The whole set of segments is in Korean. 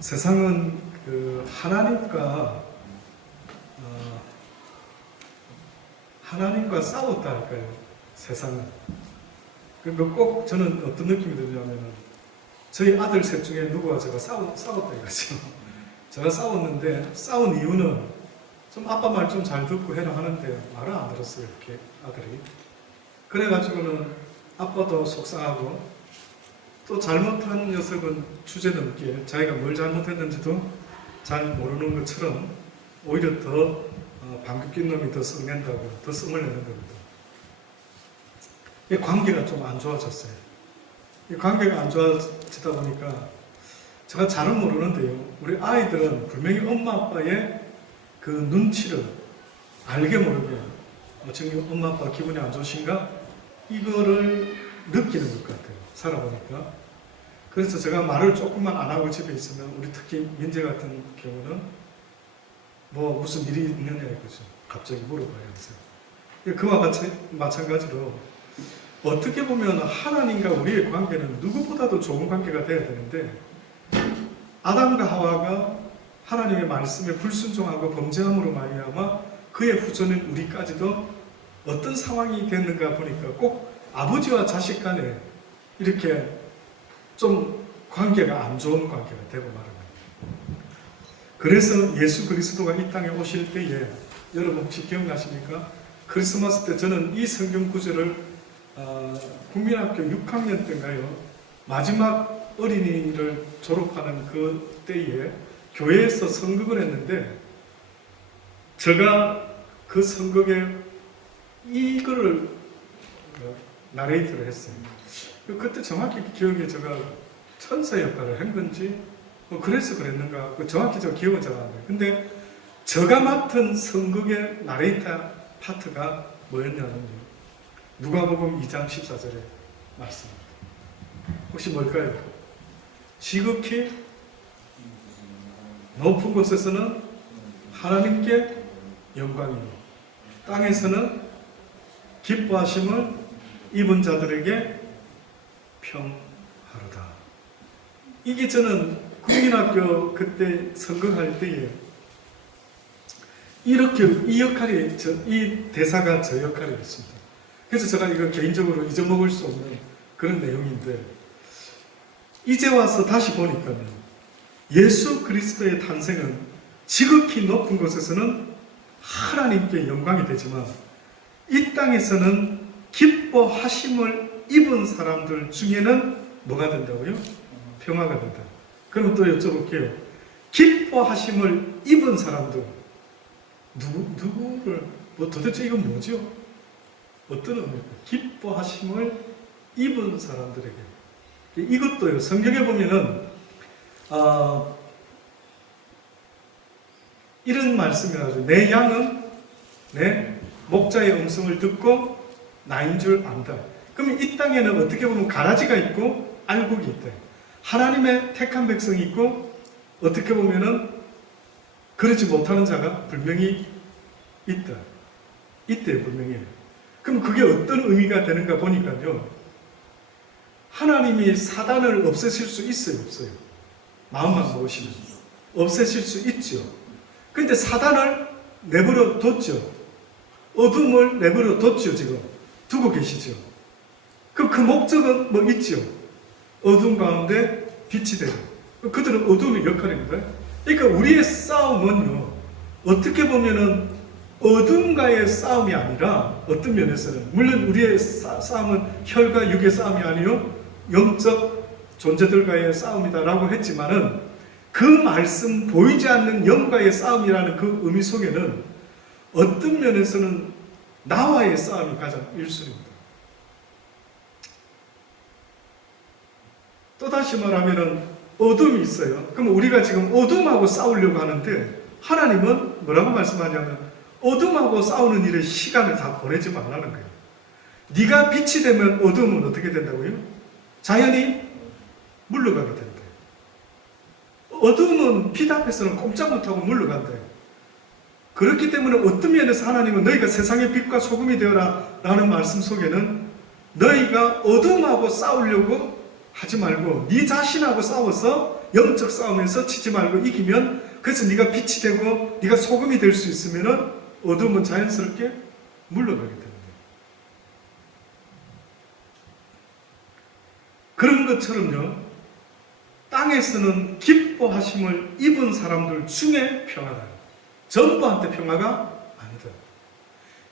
세상은 하나님과 싸웠다 할까요? 세상은. 그러니까 꼭 저는 어떤 느낌이 드냐면은 저희 아들 셋 중에 누구와 제가 싸웠다 이거죠. 제가 싸웠는데 싸운 이유는 좀 아빠 말 좀 잘 듣고 해라 하는데 말을 안 들었어요. 이렇게 아들이. 그래가지고는 아빠도 속상하고 또 잘못한 녀석은 주제넘게 자기가 뭘 잘못했는지도 잘 모르는 것처럼 오히려 더 방귀 낀 놈이 더 썩낸다고 더 씀을 내는 겁니다. 이 관계가 좀 안 좋아졌어요. 이 관계가 안 좋아지다 보니까 제가 잘은 모르는데요. 우리 아이들은 분명히 엄마 아빠의 그 눈치를 알게 모르게 지금 엄마 아빠 기분이 안 좋으신가? 이거를 느끼는 것 같아요. 살아보니까. 그래서 제가 말을 조금만 안 하고 집에 있으면 우리 특히 민재 같은 경우는 뭐 무슨 일이 있느냐 이거죠. 갑자기 물어봐요. 그와 마찬가지로 어떻게 보면 하나님과 우리의 관계는 누구보다도 좋은 관계가 되어야 되는데 아담과 하와가 하나님의 말씀에 불순종하고 범죄함으로 말미암아 그의 후손인 우리까지도 어떤 상황이 됐는가 보니까 꼭 아버지와 자식 간에 이렇게 좀 관계가 안 좋은 관계가 되고 말합니다. 그래서 예수 그리스도가 이 땅에 오실 때에 여러분 혹시 기억나십니까? 크리스마스 때 저는 이 성경 구절을 국민학교 6학년 때인가요? 마지막 어린이를 졸업하는 그 때에 교회에서 선극을 했는데 제가 그 선극에 이거를 나레이트를 했어요. 그때 정확히 기억에 제가 천사 역할을 한 건지 그래서 그랬는가 정확히 제가 기억은 잘 안 나요. 근데 제가 맡은 선극의 나레이터 파트가 뭐였냐면요. 누가복음 2장 14절의 말씀입니다. 혹시 뭘까요? 지극히 높은 곳에서는 하나님께 영광이요 땅에서는 기뻐하심을 입은 자들에게 평하로다. 이게 저는 국민학교 그때 선거할 때에 이렇게 이 대사가 저 역할이었습니다. 그래서 제가 이거 개인적으로 잊어먹을 수 없는 그런 내용인데 이제 와서 다시 보니까는 예수 그리스도의 탄생은 지극히 높은 곳에서는 하나님께 영광이 되지만 이 땅에서는 기뻐하심을 입은 사람들 중에는 뭐가 된다고요? 평화가 된다. 그럼 또 여쭤볼게요. 기뻐하심을 입은 사람들 누구를 도대체 이건 뭐죠? 어떤 의미입니까? 기뻐하심을 입은 사람들에게 이것도요. 성경에 보면은 이런 말씀이 나오죠. 내 양은 내 목자의 음성을 듣고 나인 줄 안다. 그럼 이 땅에는 어떻게 보면 가라지가 있고 알곡이 있다. 하나님의 택한 백성이 있고 어떻게 보면은 그러지 못하는 자가 분명히 있다. 이때 분명히. 그럼 그게 어떤 의미가 되는가 보니까요. 하나님이 사단을 없애실 수 있어요, 없어요? 마음만 먹으시면 없애실 수 있죠. 근데 사단을 내버려 뒀죠. 어둠을 내버려 뒀죠. 지금 두고 계시죠. 그 목적은 뭐 있죠. 어둠 가운데 빛이 되고 그들은 어둠의 역할입니다. 그러니까 우리의 싸움은요, 어떻게 보면은 어둠과의 싸움이 아니라 어떤 면에서는 물론 우리의 싸움은 혈과 육의 싸움이 아니요 영적 존재들과의 싸움이다라고 했지만은 그 말씀 보이지 않는 영과의 싸움이라는 그 의미 속에는 어떤 면에서는 나와의 싸움이 가장 1순위입니다. 또다시 말하면은 어둠이 있어요. 그럼 우리가 지금 어둠하고 싸우려고 하는데 하나님은 뭐라고 말씀하냐면 어둠하고 싸우는 일에 시간을 다 보내지 말라는 거예요. 네가 빛이 되면 어둠은 어떻게 된다고요? 자연히 물러가게 된다. 어둠은 빛 앞에서는 꼼짝 못하고 물러간다. 그렇기 때문에 어떤 면에서 하나님은 너희가 세상의 빛과 소금이 되어라 라는 말씀 속에는 너희가 어둠하고 싸우려고 하지 말고 네 자신하고 싸워서 영적 싸움에서 치지 말고 이기면, 그래서 네가 빛이 되고 네가 소금이 될 수 있으면은 어둠은 자연스럽게 물러가게 됩니다. 그런 것처럼요, 땅에서는 기뻐하심을 입은 사람들 중에 평화다. 전부한테 평화가 아니다.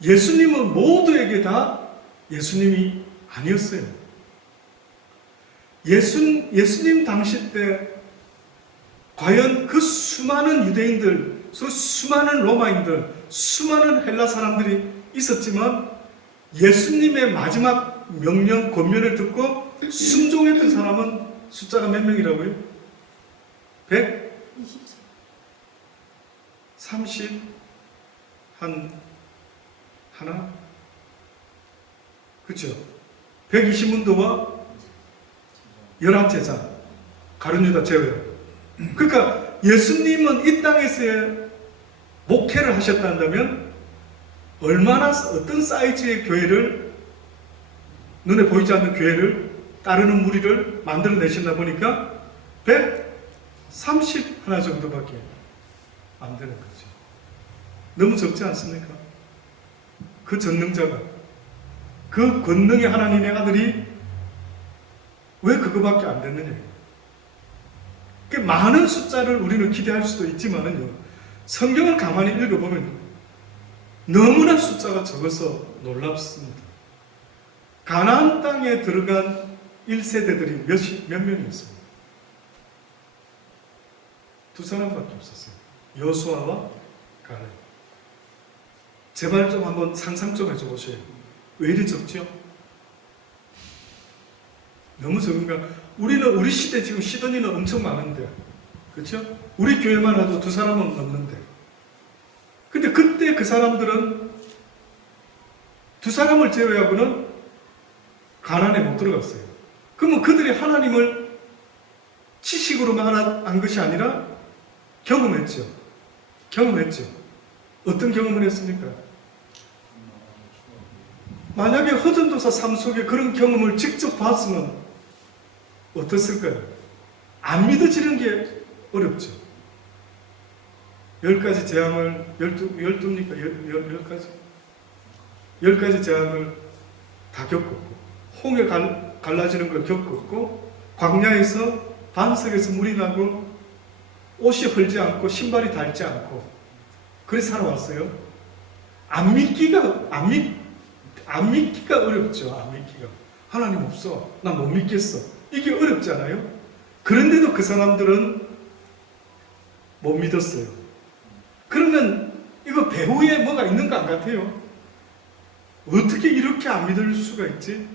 예수님은 모두에게 다 예수님이 아니었어요. 예수님 당시 때 과연 그 수많은 유대인들, 그 수많은 로마인들, 수많은 헬라 사람들이 있었지만 예수님의 마지막 명령, 권면을 듣고 순종했던 사람은 숫자가 몇 명이라고요? 130 하나? 그렇죠? 120문도와 11제자, 가룟 유다 제외. 그러니까 예수님은 이 땅에서의 목회를 하셨다면 얼마나, 어떤 사이즈의 교회를, 눈에 보이지 않는 교회를, 따르는 무리를 만들어내셨나 보니까 130 하나 정도밖에 안 되는 거죠. 너무 적지 않습니까? 그 전능자가, 그 권능의 하나님의 아들이 왜 그거밖에 안 됐느냐. 많은 숫자를 우리는 기대할 수도 있지만은요, 성경을 가만히 읽어보면 너무나 숫자가 적어서 놀랍습니다. 가나안 땅에 들어간 1세대들이 몇 명이었습니다. 두 사람밖에 없었어요. 여호수아와 갈렙. 제발 좀 한번 상상 좀 해줘 보세요. 왜 이리 적죠? 너무 적은가? 우리 시대 지금 시드니는 엄청 많은데, 그렇죠? 우리 교회만 해도 두 사람은 넘는데. 근데 그때 그 사람들은 두 사람을 제외하고는 가나안에 못 들어갔어요. 그러면 그들이 하나님을 지식으로만 한 것이 아니라 경험했죠. 어떤 경험을 했습니까? 만약에 허전도사 삶 속에 그런 경험을 직접 봤으면 어땠을까요? 안 믿어지는 게 어렵죠. 10가지 재앙을, 12입니까? 10가지? 10가지 재앙을 다 겪었고, 홍해 갈라지는 걸 겪었고, 광야에서 반석에서 물이 나고, 옷이 헐지 않고, 신발이 닳지 않고, 그래 살아왔어요. 안 믿기가 어렵죠. 안 믿기가. 하나님 없어. 나 못 믿겠어. 이게 어렵잖아요. 그런데도 그 사람들은 못 믿었어요. 그러면 이거 배후에 뭐가 있는 거 안 같아요? 어떻게 이렇게 안 믿을 수가 있지?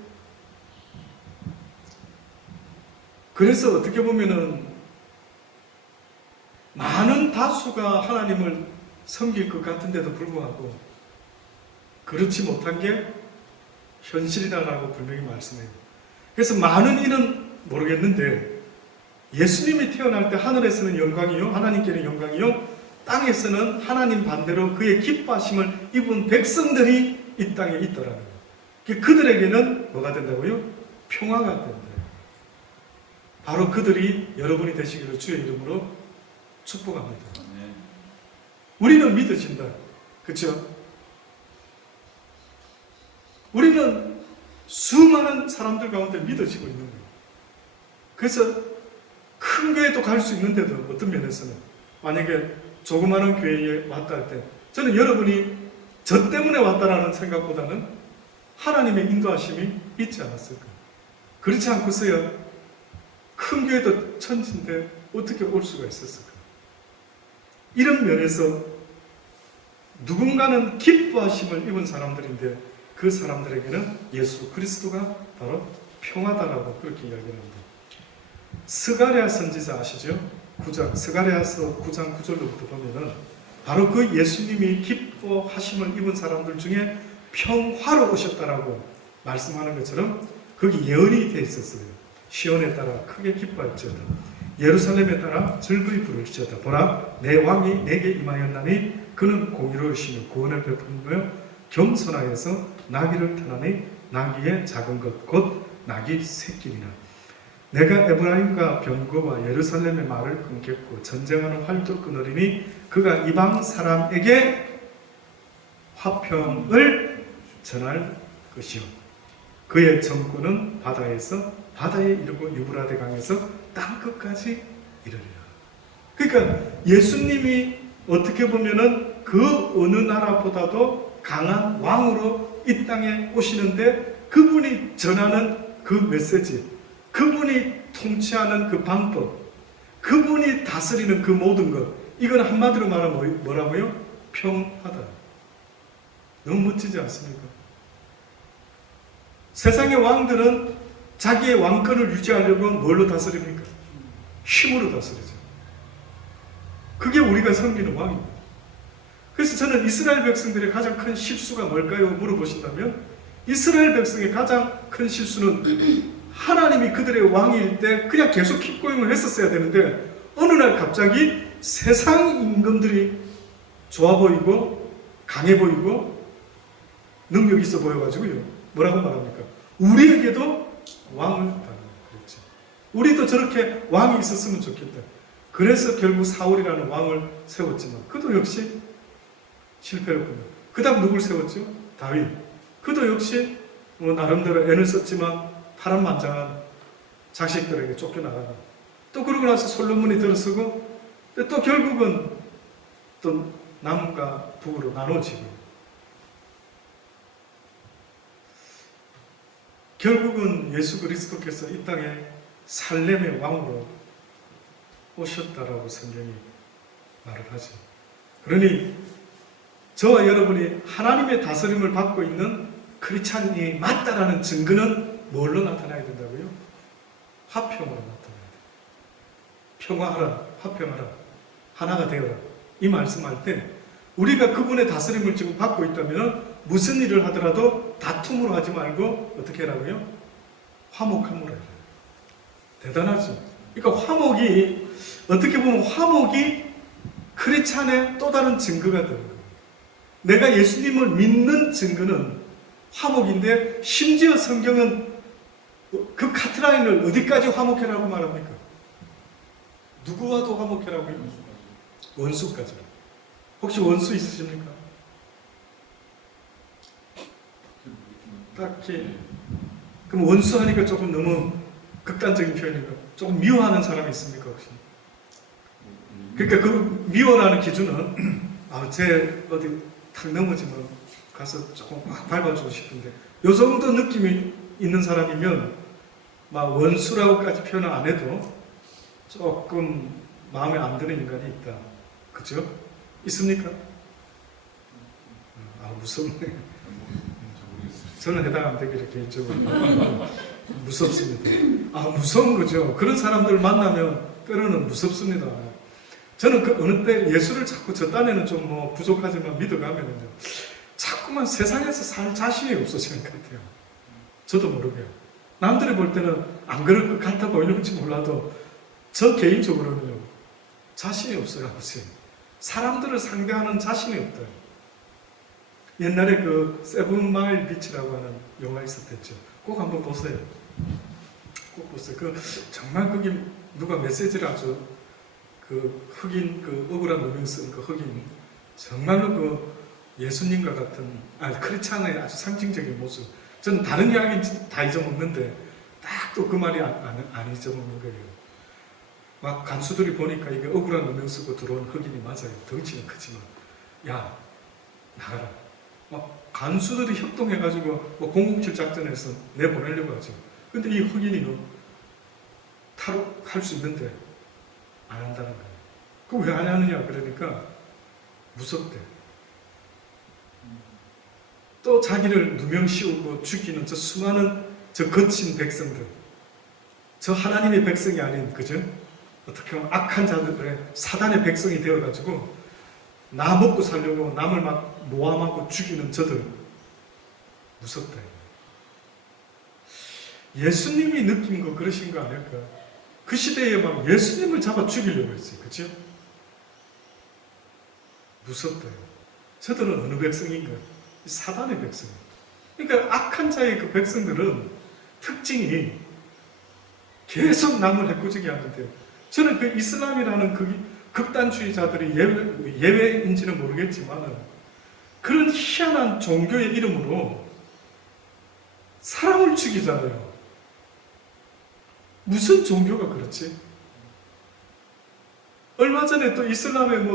그래서 어떻게 보면은 많은 다수가 하나님을 섬길 것 같은데도 불구하고 그렇지 못한 게 현실이라고 분명히 말씀해요. 그래서 많은 이는 모르겠는데 예수님이 태어날 때 하늘에서는 영광이요, 하나님께는 영광이요, 땅에서는 하나님 반대로 그의 기뻐하심을 입은 백성들이 이 땅에 있더라는 거예요. 그들에게는 뭐가 된다고요? 평화가 된다. 바로 그들이 여러분이 되시기를 주의 이름으로 축복합니다. 우리는 믿어진다. 그렇죠? 우리는 수많은 사람들 가운데 믿어지고 있는 거예요. 그래서 큰 교회도 갈 수 있는데도 어떤 면에서는 만약에 조그마한 교회에 왔다 할 때 저는 여러분이 저 때문에 왔다라는 생각보다는 하나님의 인도하심이 있지 않았을까. 그렇지 않고서야 큰 교회도 천지인데 어떻게 올 수가 있었을까. 이런 면에서 누군가는 기뻐하심을 입은 사람들인데 그 사람들에게는 예수 그리스도가 바로 평화다라고 그렇게 이야기합니다. 스가랴 선지자 아시죠? 9장, 스가랴서 9장 9절로부터 보면은 바로 그 예수님이 기뻐하심을 입은 사람들 중에 평화로 오셨다라고 말씀하는 것처럼 거기 예언이 되어 있었어요. 시온에 따라 크게 기뻐할지어다. 예루살렘에 따라 즐거이 부를지어다. 보라, 내 왕이 내게 임하였나니 그는 공의로우시며 구원을 베푸며 겸손하여서 나귀를 타나니 나귀의 작은 것 곧 나귀 새끼니라. 내가 에브라임과 병거와 예루살렘의 말을 끊겠고 전쟁하는 활도 끊으리니 그가 이방 사람에게 화평을 전할 것이요 그의 정권은 바다에서 바다에 이르고 유브라데 강에서 땅끝까지 이르리라. 그러니까 예수님이 어떻게 보면은 그 어느 나라보다도 강한 왕으로 이 땅에 오시는데 그분이 전하는 그 메시지, 그분이 통치하는 그 방법, 그분이 다스리는 그 모든 것, 이건 한마디로 말하면 뭐라고요? 평하다. 너무 멋지지 않습니까? 세상의 왕들은 자기의 왕권을 유지하려고 뭘로 다스립니까? 힘으로 다스리죠. 그게 우리가 섬기는 왕입니다. 그래서 저는 이스라엘 백성들의 가장 큰 실수가 뭘까요? 물어보신다면 이스라엘 백성의 가장 큰 실수는 하나님이 그들의 왕일 때 그냥 계속 킵고잉을 했었어야 되는데 어느 날 갑자기 세상 임금들이 좋아 보이고 강해 보이고 능력 있어 보여가지고요. 뭐라고 말합니까? 우리에게도 왕을 달라 그랬죠. 우리도 저렇게 왕이 있었으면 좋겠다. 그래서 결국 사울이라는 왕을 세웠지만 그도 역시 실패를 했군요. 그 다음 누굴 세웠죠? 다윗. 그도 역시 나름대로 애를 썼지만 파란만장한 자식들에게 쫓겨나가고 또 그러고 나서 솔로몬이 들어서고 또 결국은 또 남과 북으로 나눠지고 결국은 예수 그리스도께서 이 땅에 살렘의 왕으로 오셨다라고 성경이 말을 하죠. 그러니 저와 여러분이 하나님의 다스림을 받고 있는 크리스찬이 맞다라는 증거는 뭘로 나타나야 된다고요? 화평으로 나타나야 돼요. 평화하라, 화평하라, 하나가 되어라. 이 말씀할 때 우리가 그분의 다스림을 지금 받고 있다면 무슨 일을 하더라도 다툼으로 하지 말고 어떻게 하라고요? 화목함으로 해라. 대단하죠. 그러니까 화목이 어떻게 보면 화목이 크리스찬의 또 다른 증거가 되는 거예요. 내가 예수님을 믿는 증거는 화목인데 심지어 성경은 그 카트라인을 어디까지 화목해라고 말합니까? 누구와도 화목해라고요? 원수까지. 혹시 원수 있으십니까? 딱히. 그럼 원수 하니까 조금 너무 극단적인 표현인가? 조금 미워하는 사람이 있습니까 혹시? 그러니까 그 미워라는 기준은 제 어디 탁 넘어지면 가서 조금 밟아주고 싶은데 요 정도 느낌이 있는 사람이면 막 원수라고까지 표현을 안 해도 조금 마음에 안 드는 인간이 있다. 그죠? 있습니까? 무섭네. 저는 해당 안 되기를 개인적으로 무섭습니다. 무서운 거죠. 그런 사람들을 만나면 때로는 무섭습니다. 저는 그 어느 때 예수를 자꾸 저 딴에는 좀 부족하지만 믿어가면은요, 자꾸만 세상에서 살 자신이 없어지는 것 같아요. 저도 모르게요. 남들이 볼 때는 안 그럴 것 같아 보이는지 몰라도 저 개인적으로는요, 자신이 없어요. 아버지. 사람들을 상대하는 자신이 없다. 옛날에 그 세븐마일 비치라고 하는 영화 있었댔죠. 꼭 한번 보세요. 꼭 보세요. 정말 거기 누가 메시지를 아주 그 흑인, 그 억울한 누명 쓴 그 흑인, 정말로 그 예수님과 같은, 크리스찬의 아주 상징적인 모습. 저는 다른 이야기 다 잊어먹는데, 딱 또 그 말이 안 잊어먹는 거예요. 막 간수들이 보니까 이게 억울한 누명 쓰고 들어온 흑인이 맞아요. 덩치는 크지만. 야, 나가라. 막 간수들이 협동해가지고 007 작전에서 내보내려고 하죠. 근데 이 흑인이 탈옥할 수 있는데, 안 한다는 거예요. 그거 왜 안 하느냐? 그러니까 무섭대. 또 자기를 누명 씌우고 죽이는 저 수많은 저 거친 백성들, 저 하나님의 백성이 아닌, 그죠? 어떻게 보면 악한 자들의 사단의 백성이 되어가지고 나 먹고 살려고 남을 막 모함하고 죽이는 저들, 무섭다. 예수님이 느낀 거 그러신 거 아닐까? 그 시대에 막 예수님을 잡아 죽이려고 했어요. 그렇죠? 무섭대요. 저들은 어느 백성인가? 사단의 백성. 그러니까 악한 자의 그 백성들은 특징이 계속 남을 해코지게 하는데요. 저는 그 이슬람이라는 그 극단주의자들이 예외인지는 모르겠지만 그런 희한한 종교의 이름으로 사람을 죽이잖아요. 무슨 종교가 그렇지? 얼마 전에 또 이슬람의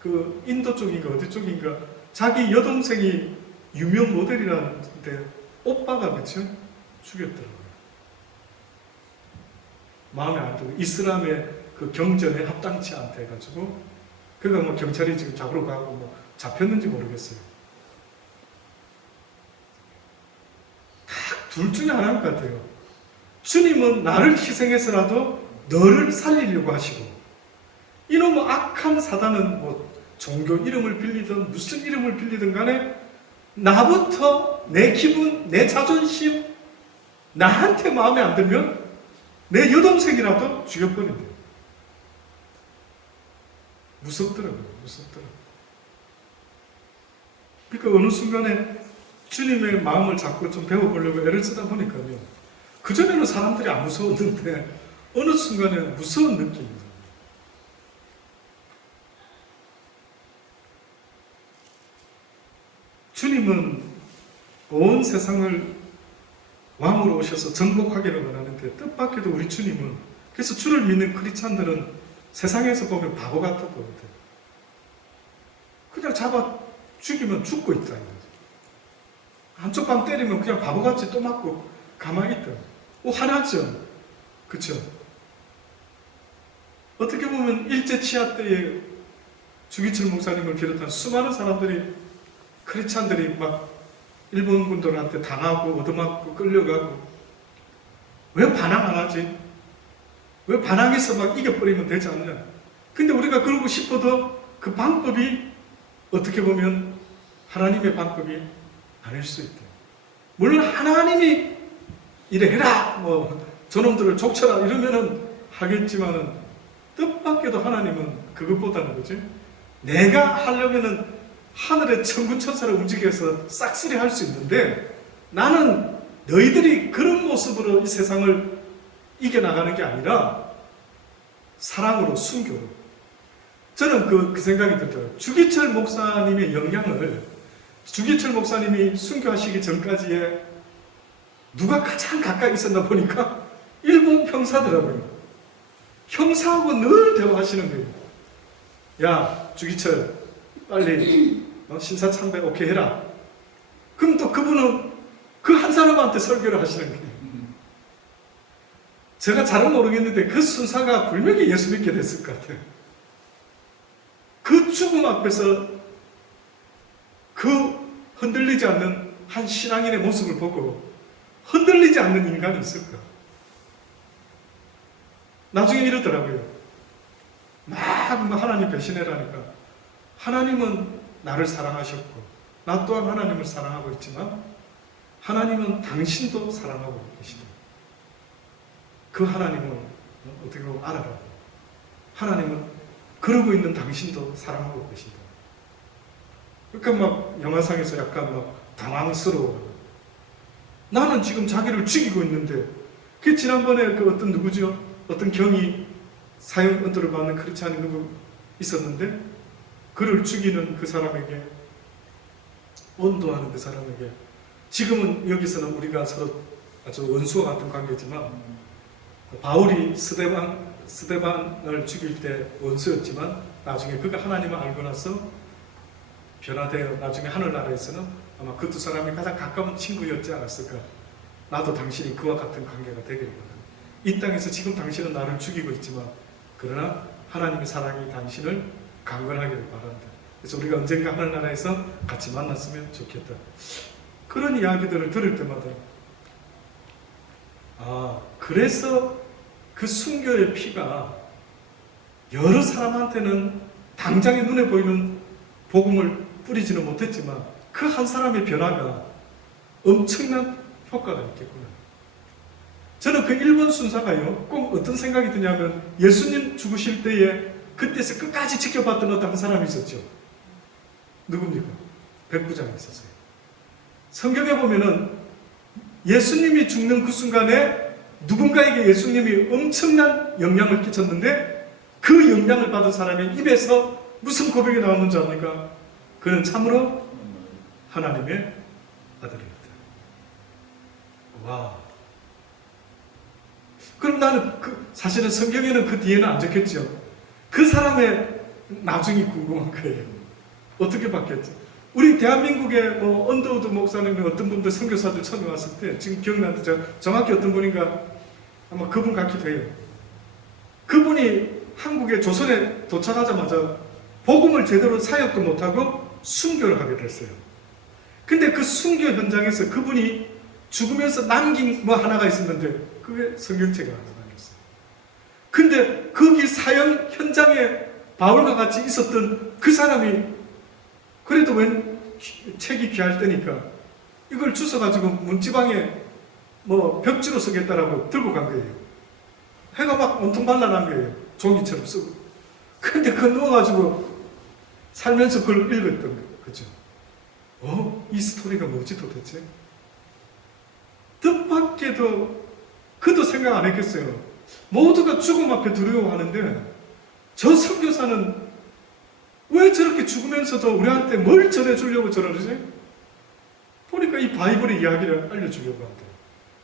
그 인도 쪽인가 어디 쪽인가 자기 여동생이 유명 모델이라는데 오빠가 그쵸? 죽였더라고요. 마음에 안 들고 이슬람의 그 경전에 합당치 않다 해가지고 그가 경찰이 지금 잡으러 가고 잡혔는지 모르겠어요. 딱 둘 중에 하나인 것 같아요. 주님은 나를 희생해서라도 너를 살리려고 하시고 이놈 악한 사단은 종교 이름을 빌리든 무슨 이름을 빌리든 간에 나부터 내 기분, 내 자존심 나한테 마음에 안 들면 내 여동생이라도 죽여버린대요. 무섭더라고요. 그러니까 어느 순간에 주님의 마음을 자꾸 좀 배워보려고 애를 쓰다 보니까요. 그전에는 사람들이 안 무서웠는데 어느 순간에 무서운 느낌이에요. 주님은 온 세상을 왕으로 오셔서 정복하기를 원하는데 뜻밖에도 우리 주님은 그래서 주를 믿는 크리스찬들은 세상에서 보면 바보 같아 보거든요. 그냥 잡아 죽이면 죽고 있다. 한쪽 방 때리면 그냥 바보같이 또 맞고 가만히 있다. 화나죠? 그쵸? 어떻게 보면 일제 치하 때에 주기철 목사님을 비롯한 수많은 사람들이 크리스찬들이 막 일본군들한테 당하고 얻어맞고 끌려가고 왜 반항 안 하지? 왜 반항해서 막 이겨버리면 되지 않냐? 근데 우리가 그러고 싶어도 그 방법이 어떻게 보면 하나님의 방법이 아닐 수 있대요. 물론 하나님이 이래 해라! 저놈들을 족쳐라! 이러면은 하겠지만은 뜻밖에도 하나님은 그것보다는 그지? 내가 하려면은 하늘의 천군천사를 움직여서 싹쓸이 할 수 있는데 나는 너희들이 그런 모습으로 이 세상을 이겨나가는 게 아니라 사랑으로, 순교로. 저는 그 생각이 들더라고요. 주기철 목사님의 영향을 주기철 목사님이 순교하시기 전까지에 누가 가장 가까이 있었나 보니까 일본 형사더라고요. 형사하고 늘 대화하시는 거예요. 야, 주기철 빨리 신사참배 오케이 해라. 그럼 또 그분은 그 한 사람한테 설교를 하시는 거예요. 제가 잘은 모르겠는데 그 순사가 분명히 예수 믿게 됐을 것 같아요. 그 죽음 앞에서 그 흔들리지 않는 한 신앙인의 모습을 보고 흔들리지 않는 인간이 있을까? 나중에 이러더라고요. 막 하나님 배신해라니까 하나님은 나를 사랑하셨고 나 또한 하나님을 사랑하고 있지만 하나님은 당신도 사랑하고 계시다. 그 하나님은 어떻게 보면 알아라. 하나님은 그러고 있는 당신도 사랑하고 계신다. 그러니까 막 영화상에서 약간 막 당황스러워. 나는 지금 자기를 죽이고 있는데 그 지난번에 그 어떤 누구죠? 어떤 경위 사형 언도를 받는 크리스찬이 누구 있었는데 그를 죽이는 그 사람에게 언도하는 그 사람에게 지금은 여기서는 우리가 서로 아주 원수와 같은 관계지만 바울이 스데반을 죽일 때 원수였지만 나중에 그가 하나님을 알고 나서 변화되어 나중에 하늘나라에서는 아마 그 두 사람이 가장 가까운 친구였지 않았을까. 나도 당신이 그와 같은 관계가 되기를 바란다. 이 땅에서 지금 당신은 나를 죽이고 있지만 그러나 하나님의 사랑이 당신을 강건하기를 바란다. 그래서 우리가 언젠가 하늘나라에서 같이 만났으면 좋겠다. 그런 이야기들을 들을 때마다 그래서 그 순교의 피가 여러 사람한테는 당장에 눈에 보이는 복음을 뿌리지는 못했지만 그 한 사람의 변화가 엄청난 효과가 있겠구나. 저는 그 일본 순사가요, 꼭 어떤 생각이 드냐면 예수님 죽으실 때에 그때서 끝까지 지켜봤던 어떤 한 사람이 있었죠. 누굽니까? 백부장이 있었어요. 성경에 보면은 예수님이 죽는 그 순간에 누군가에게 예수님이 엄청난 영향을 끼쳤는데 그 영향을 받은 사람의 입에서 무슨 고백이 나오는 줄 압니까? 그는 참으로 하나님의 아들이었다. 와. 그럼 나는 사실은 성경에는 그 뒤에는 안 적혔죠. 그 사람의 나중이 궁금한 거예요. 어떻게 바뀌었지? 우리 대한민국의 언더우드 목사님 어떤 분들 선교사들 처음에 왔을 때 지금 기억나는데 정확히 어떤 분인가 아마 그분 같기도 해요. 그분이 한국에 조선에 도착하자마자 복음을 제대로 사역도 못하고 순교를 하게 됐어요. 근데 그 순교 현장에서 그분이 죽으면서 남긴 하나가 있었는데 그게 성경책이 하나였어요. 근데 거기 사형 현장에 바울과 같이 있었던 그 사람이 그래도 웬 책이 귀할 때니까 이걸 주워가지고 문지방에 벽지로 쓰겠다라고 들고 간 거예요. 해가 막 온통 발라난 거예요. 종이처럼 쓰고. 근데 그거 넣어가지고 살면서 그걸 읽었던 거예요. 그죠? 이 스토리가 뭐지 도대체? 뜻밖에도 그도 생각 안 했겠어요. 모두가 죽음 앞에 두려워하는데 저 선교사는 왜 저렇게 죽으면서도 우리한테 뭘 전해주려고 저러지? 보니까 이 바이블의 이야기를 알려주려고 한대요.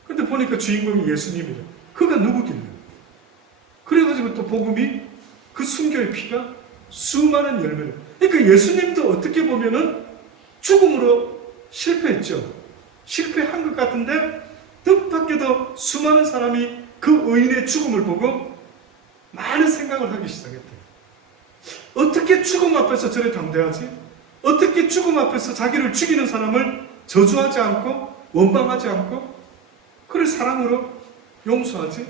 근데 보니까 주인공이 예수님이래. 그가 누구길래? 그래가지고 또 복음이 그 순교의 피가 수많은 열매를. 그러니까 예수님도 어떻게 보면은 죽음으로 실패했죠. 실패한 것 같은데 뜻밖에도 수많은 사람이 그 의인의 죽음을 보고 많은 생각을 하기 시작했대요. 어떻게 죽음 앞에서 저래 담대하지? 어떻게 죽음 앞에서 자기를 죽이는 사람을 저주하지 않고 원망하지 않고 그를 사랑으로 용서하지?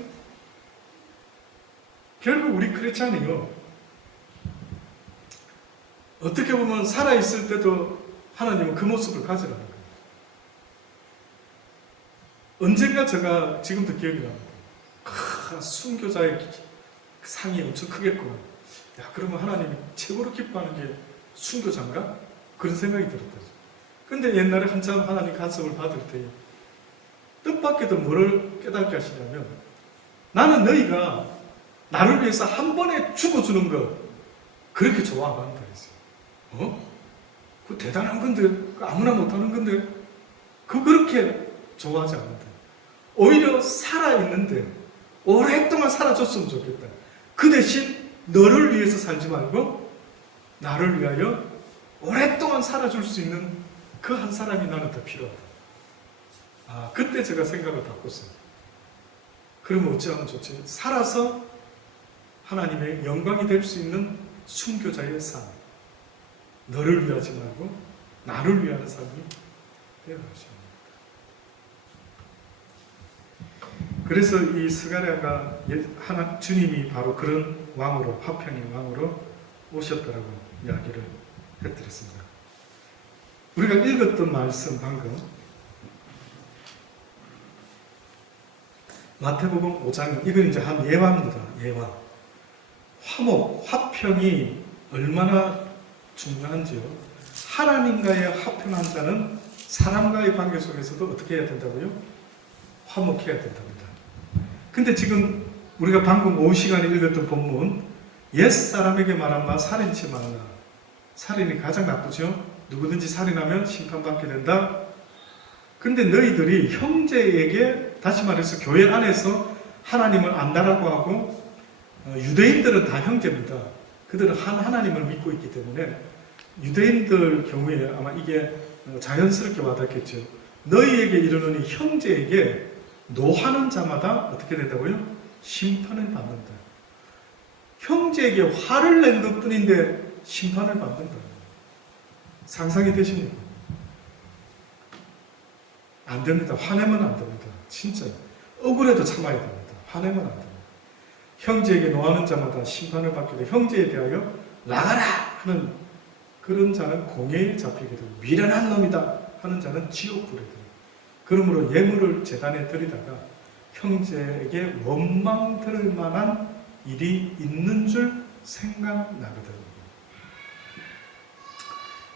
결국 우리 크리스찬이요, 어떻게 보면 살아있을 때도 하나님은 그 모습을 가지라는 거예요. 언젠가 제가 지금도 기억이 납니다. 순교자의 상이 엄청 크겠구나. 야, 그러면 하나님이 최고로 기뻐하는 게 순교자인가? 그런 생각이 들었다. 근데 옛날에 한참 하나님 간섭을 받을 때에 뜻밖에도 뭐를 깨닫게 하시냐면 나는 너희가 나를 위해서 한 번에 죽어주는 거 그렇게 좋아 안 한다 했어요. 그거 대단한 건데 아무나 못하는 건데 그렇게 좋아하지 않는다. 오히려 살아있는데 오랫동안 살아줬으면 좋겠다. 그 대신 너를 위해서 살지 말고 나를 위하여 오랫동안 살아줄 수 있는 그 한 사람이 나는 더 필요하다. 그때 제가 생각을 바꿨어요. 그러면 어찌하면 좋지? 살아서 하나님의 영광이 될 수 있는 순교자의 삶. 너를 위하지 말고 나를 위하는 삶이 되어야 하십니다. 그래서 이 스가랴가 주님이 바로 그런 왕으로, 화평의 왕으로 오셨다라고 이야기를 해드렸습니다. 우리가 읽었던 말씀 방금 마태복음 5장, 이건 이제 한 예화입니다. 예화. 화목, 화평이 얼마나 중요한지요. 하나님과의 화평한 자는 사람과의 관계 속에서도 어떻게 해야 된다고요? 화목해야 된답니다. 근데 지금 우리가 방금 오후 시간에 읽었던 본문, 옛사람에게 말한 바 살인치 말라. 살인이 가장 나쁘죠? 누구든지 살인하면 심판받게 된다. 근데 너희들이 형제에게, 다시 말해서 교회 안에서 하나님을 안다라고 하고, 유대인들은 다 형제입니다. 그들은 한 하나님을 믿고 있기 때문에 유대인들 경우에 아마 이게 자연스럽게 와닿겠죠. 너희에게 이르노니 형제에게 노하는 자마다 어떻게 된다고요? 심판을 받는다. 형제에게 화를 낸 것뿐인데 심판을 받는다. 상상이 되십니까? 안 됩니다. 화내면 안 됩니다. 진짜 억울해도 참아야 됩니다. 화내면 안 됩니다. 형제에게 노하는 자마다 심판을 받게 돼. 형제에 대하여 나가라 하는 그런 자는 공회에 잡히게 되고, 미련한 놈이다 하는 자는 지옥불에 들어요. 그러므로 예물을 제단에 드리다가 형제에게 원망 들을 만한 일이 있는 줄 생각나거든요.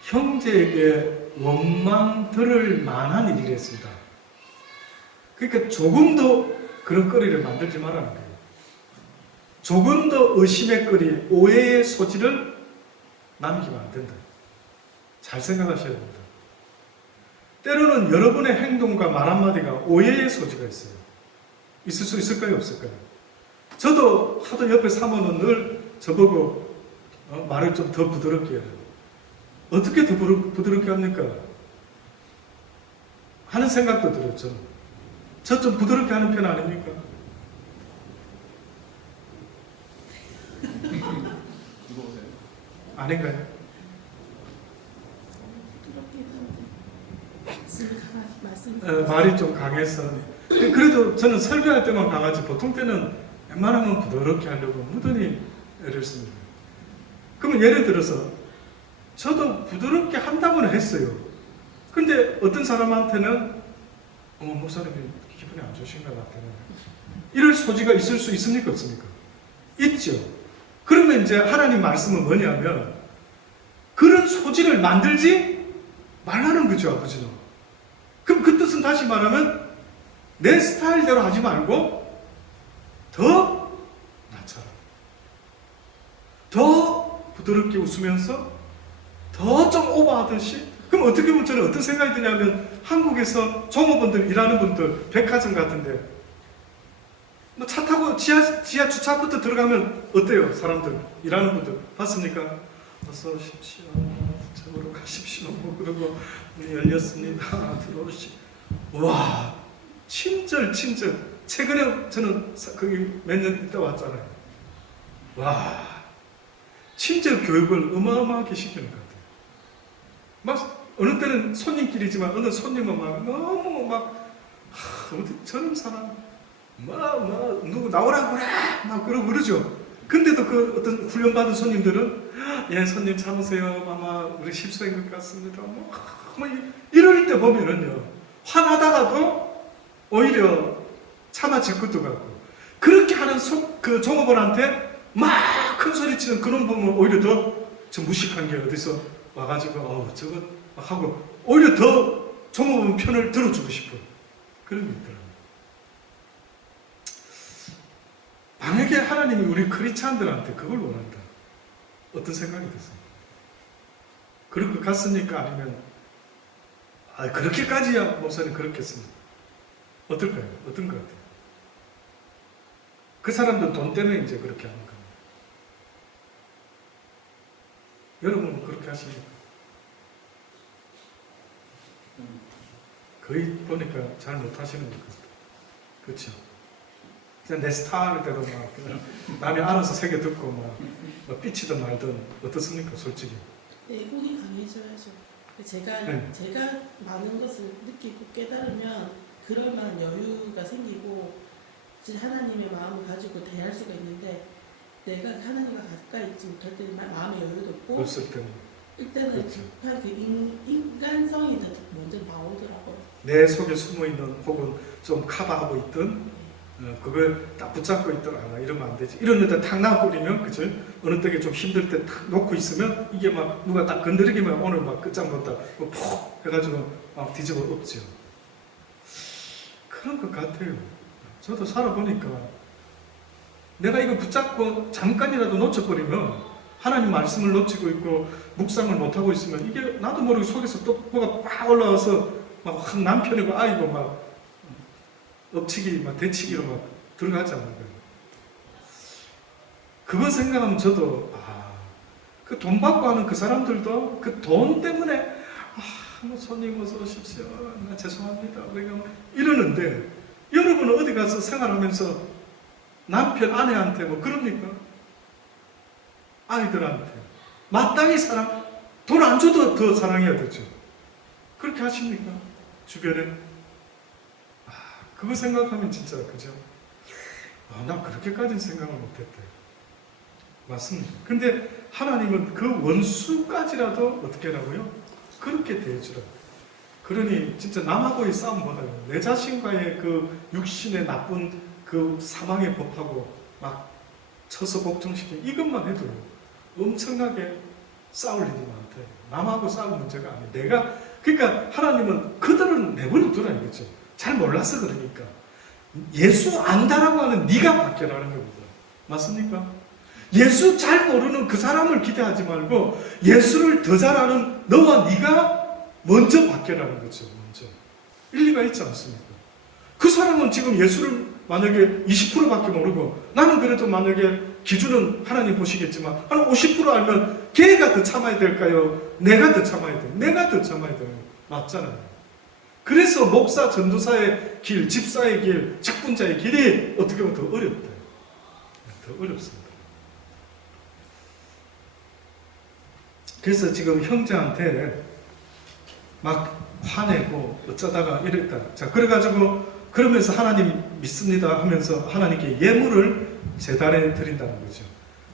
형제에게 원망 들을 만한 일이랬습니다. 그러니까 조금도 그런 거리를 만들지 말라는 거예요. 조금 더 의심의 거리, 오해의 소지를 남기면 안 된다. 잘 생각하셔야 됩니다. 때로는 여러분의 행동과 말 한마디가 오해의 소지가 있어요. 있을 수 있을까요? 없을까요? 저도 하도 옆에 사모는 늘 저보고 말을 좀 더 부드럽게 해요. 어떻게 더 부드럽게 합니까? 하는 생각도 들었죠. 저 좀 부드럽게 하는 편 아닙니까? 아닌가요? 말이 좀 강해서. 그래도 저는 설교할 때만 강하지 보통 때는 웬만하면 부드럽게 하려고 무던히 애를 씁니다. 그러면 예를 들어서 저도 부드럽게 한다고는 했어요. 근데 어떤 사람한테는 목사님이 기분이 안 좋으신 것 같아요. 이럴 소지가 있을 수 있습니까? 없습니까? 있죠. 그러면 이제 하나님 말씀은 뭐냐면 그런 소지를 만들지 말라는 거죠, 아버지는. 그럼 그 뜻은 다시 말하면 내 스타일대로 하지 말고 더 나처럼 더 부드럽게 웃으면서 더 좀 오버하듯이. 그럼 어떻게 보면 저는 어떤 생각이 드냐면 한국에서 종업원들 일하는 분들 백화점 같은데 뭐 차 타고 지하 주차부터 들어가면 어때요? 사람들 일하는 분들 봤습니까? 어서 오십시오. 저으로 가십시오. 그리고 문이 열렸습니다. 들어오십시오. 와, 친절. 최근에 저는 거기 몇 년 있다 왔잖아요. 와, 친절 교육을 어마어마하게 시키는 것 같아요. 막 어느 때는 손님끼리지만 어느 손님은 막 너무 막 어디 저런 사람 누구 나오라고 그래 막 그러죠. 근데도 그 어떤 훈련받은 손님들은 예 손님 참으세요 아마 우리 실수한 것 같습니다 뭐 이럴 때 보면은요 화나다가도 오히려 참아질 것도 같고 그렇게 하는 그 종업원한테 막 큰 소리 치는 그런 보면 오히려 더 저 무식한 게 어디서 와가지고 저거 하고 오히려 더 종업원 편을 들어주고 싶어 그런 게 있더라고요. 만약에 하나님이 우리 크리스찬들한테 그걸 원한다. 어떤 생각이 드세요? 그럴 것 같습니까? 아니면 그렇게까지야 목사님 그렇겠습니다. 어떨까요? 어떤 것 같아요? 그 사람들 돈 때문에 이제 그렇게 하는 겁니다. 여러분은 그렇게 하십니까? 거의 보니까 잘 못하시는 것 같아요. 그렇죠? 내 스타일대로 막 남이 알아서 새겨 듣고 막 삐치든 말든 어떻습니까? 솔직히. 내공이 강해져야죠. 제가 많은 것을 느끼고 깨달으면 그럴 만한 여유가 생기고 하나님의 마음을 가지고 대할 수가 있는데 내가 하나님과 가까이 있지 못할 때는 마음의 여유도 없고 없을 때는 일단은 그렇죠. 급한 그 인간성이 먼저 나오더라고요. 내 속에 숨어있는 혹은 좀 커버하고 있던 그걸 딱 붙잡고 있더라. 이러면 안 되지. 이러는데 탁 나와버리면 그죠? 어느 때게 좀 힘들 때 탁 놓고 있으면 이게 막 누가 딱 건드리기만 오늘 막 끝장본다 푹 해가지고 막 뒤집어 엎죠. 그런 것 같아요. 저도 살아보니까 내가 이거 붙잡고 잠깐이라도 놓쳐버리면 하나님 말씀을 놓치고 있고 묵상을 못하고 있으면 이게 나도 모르게 속에서 또 뭐가 막 올라와서 막 남편이고 아이고 막 엎치기, 막 대치기로 막 들어가지 않을까요? 그거 생각하면 저도 그 돈 받고 하는 그 사람들도 그 돈 때문에 뭐 손님 어서 오십시오. 죄송합니다. 우리가 이러는데 여러분은 어디 가서 생활하면서 남편, 아내한테 뭐 그럽니까? 아이들한테 마땅히 사랑, 돈 안 줘도 더 사랑해야 되죠. 그렇게 하십니까? 주변에? 그거 생각하면 진짜 그죠? 나 그렇게까지는 생각을 못했대. 맞습니다. 근데 하나님은 그 원수까지라도 어떻게 하라고요? 그렇게 대해주라. 그러니 진짜 남하고의 싸움보다는 내 자신과의 그 육신의 나쁜 그 사망의 법하고 막 쳐서 복종시키는 이것만 해도 엄청나게 싸울 일이 많대. 남하고 싸울 문제가 아니에요. 그러니까 하나님은 그들은 내버려 두라 이거죠. 잘 몰라서 그러니까. 예수 안다라고 하는 네가 바뀌라는 겁니다. 맞습니까? 예수 잘 모르는 그 사람을 기대하지 말고 예수를 더 잘 아는 너와 네가 먼저 바뀌라는 거죠. 먼저. 일리가 있지 않습니까? 그 사람은 지금 예수를 만약에 20%밖에 모르고 나는 그래도 만약에 기준은 하나님 보시겠지만 한 50% 알면 걔가 더 참아야 될까요? 내가 더 참아야 돼요. 내가 더 참아야 돼요. 맞잖아요. 그래서 목사, 전도사의 길, 집사의 길, 직분자의 길이 어떻게 보면 더 어렵다. 더 어렵습니다. 그래서 지금 형제한테 막 화내고 어쩌다가 이랬다. 자, 그래가지고 그러면서 하나님 믿습니다 하면서 하나님께 예물을 제단에 드린다는 거죠.